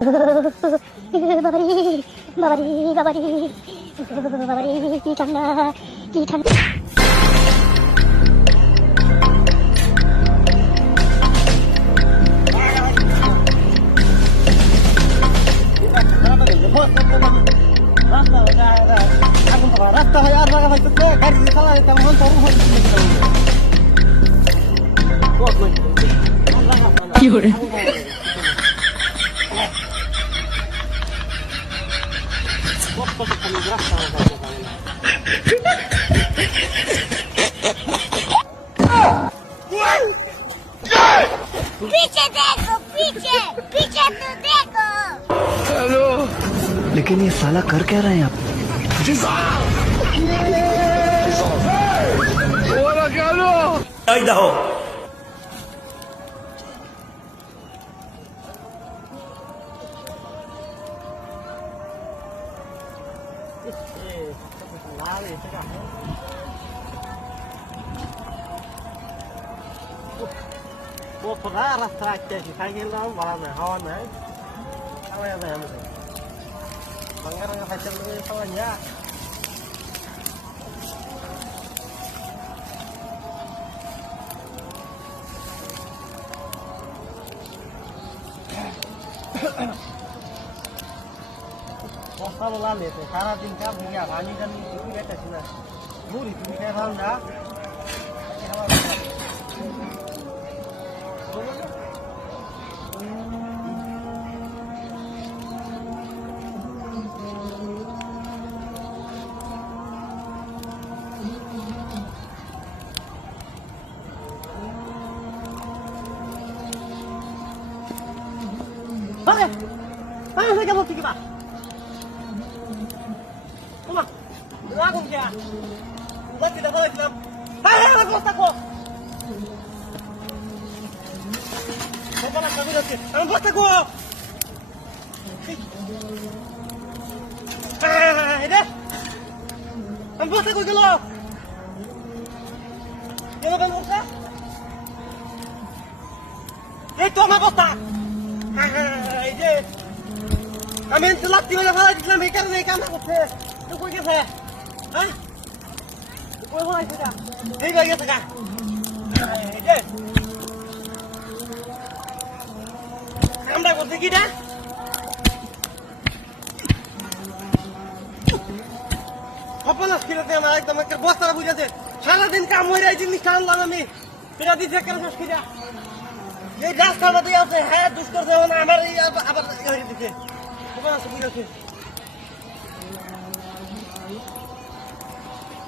বাবারি বাবারি বাবারি বাবারি কি ঠান্ডা কি ঠান্ডা। রাস্তা হয় আর জায়গা হয়তো গাড়ি দিয়ে চালালে তেমন কি করে पीछे देखो पीछे पीछे तो देखो। हेलो लेकिन ये साला कर क्या रहे हैं आप? ওরা কেন এই দেখো वो थोड़ा रास्ता आते हैं साइकिल ना बड़ा में हवा में हवा में हम बंगार का फैशन में समझ आ पोस्ता बोला लेते सारा दिन का भैया पानी का नहीं कुछ रहता है ना पूरी तुम क्या खाओ ना Oke, ayo saya mau pergi pak. Oma, lagu dia. Buat tidak boleh bilang. Ayo lagu aku. Saya nak kami nanti. Ayo buat aku. Ini. Ayo buat aku dulu. Jangan kan buka. Itu apa bosta? এই যে আমি লাত্তি মেরে ফেলা দিচ্ছিলাম এই কারণে এই কামটা করছে তো কই গেছে হ্যাঁ কই হয়েছে গা এই হয়ে গেছে গা এই যে কামটা করছে কি না অপনাশ কিনতে আমার একদম একটা বস্তাটা বুঝেছে সারাদিন কাম হয়ে এই জিনিসটা আনলাম আমি এটা দিতে কেন শেষ কিনা এই রাস্তাটা দিয়ে আছে হ্যাঁ দুষ্ট করছে আমার এই আবার দিকে তোমার আছে বুঝেছে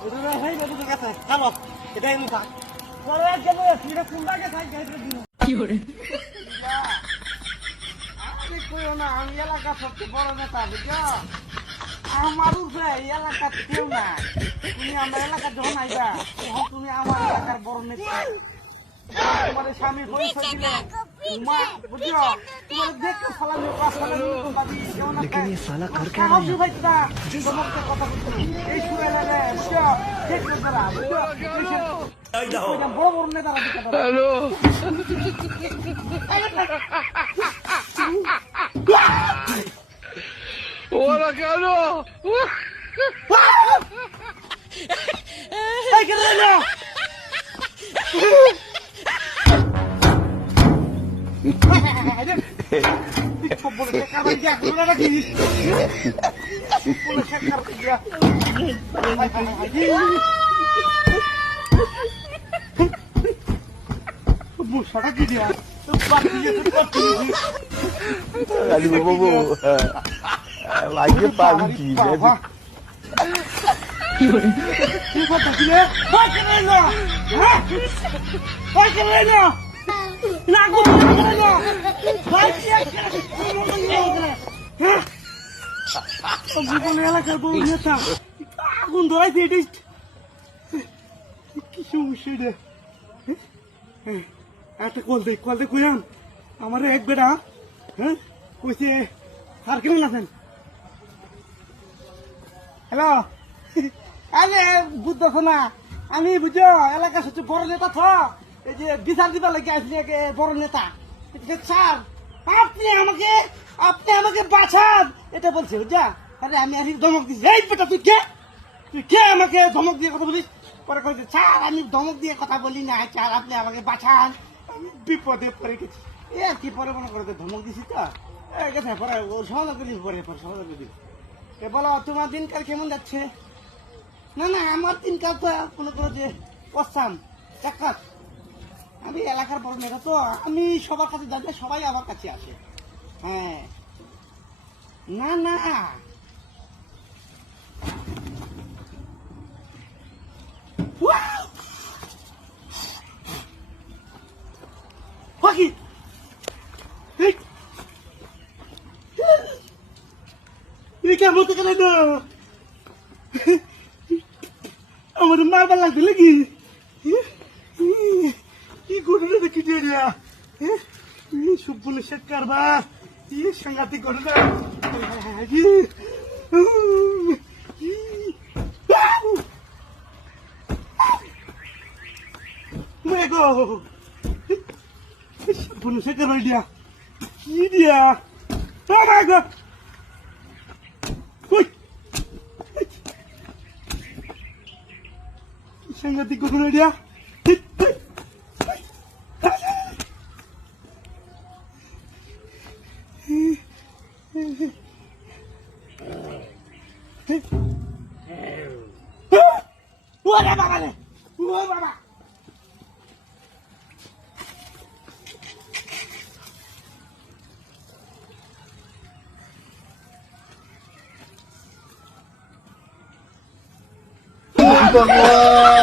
ওটা হয় না বুঝে গেছে চলো এটাই আমি থাক পরে এক যাবো সিটা কোনটাকে থাক গাইতে দিন কি করে আরে কই না আমি এলাকা সবচেয়ে বড় নেতা বুঝছো আমার উপরে এই এলাকা কেউ না তুমি আমার এলাকা যখন আইবা তখন তুমি আমার এলাকার বড় নেতা तुम्हारे सामने कोई सच्ची बुझो तुम्हारे देख के साला मेरे पास साला लेकिन ये साला कर क्या रहे हैं? भाई तुदा समझ के কথা বলছো এই শুনে লাগে বুঝো ঠিক করে দাঁড়া বুঝো এই দাও বড় বড় নেতা রাখতে পারো হ্যালো ওরা কেন এই কে রে বলে কারণ কি এখন না কি বলে শেখার দিয়া মুশাটা কি দিয়া তো বাকি যেতে করতে अरे बाबू लाइए पागल की কি করে কি কথা কি রে কই করে না হ্যাঁ কই করে না না গো করে না ভাই কি হ্যাঁ ও জীবনে এলাকার বউ নেতা আগুন ধরাইছে এটি কি সমস্যা রে একটা কল দে কইলাম আমার এক বেটা হ্যাঁ কইছে আর কেমন আছেন হ্যালো আরে বুঝতেছ না আমি বুঝো এলাকার সবচেয়ে বড় নেতা তো এই যে বিচার দিবার লাগে আসলে বড় নেতা স্যার আপনি আমাকে বাঁচান এটা বলছে বুঝা। আরে আমি আসি ধমক দিচ্ছি, এই বেটা তুই কে আমাকে ধমক দিয়ে কথা বলিস? পরে কইছে স্যার আমি ধমক দিয়ে কথা বলি না স্যার, আপনি আমাকে বাঁচান, আমি বিপদে পড়ে গেছি। এ আর কি পরে মনে করে ধমক দিছি তো গেছে, পরে ও সমাধান করে দিস, পরে সমাধান করে দিস। বলো তোমার দিনকাল কেমন যাচ্ছে? না না আমার দিনকাল তো মনে করো যে পশ্চাম একাত, আমি এলাকার বড় নেতা তো, আমি সবার কাছে যাই, সবাই আমার কাছে আসে। হ্যাঁ না না Wow! Fuck it! Hey! এই কেমন তো কেন আমাদের মারবার লাগবে নাকি? কি ঘটনা দেখি দিয়া সুপুল শেখ কারবার সাংঘাতিক ঘটনা। Mego! Bunu saya kerja dia. Ini dia. Oh my god! Woi! Saya nggak tiga kerja dia. Wah, ada apa nih? Wah, apa? भगवान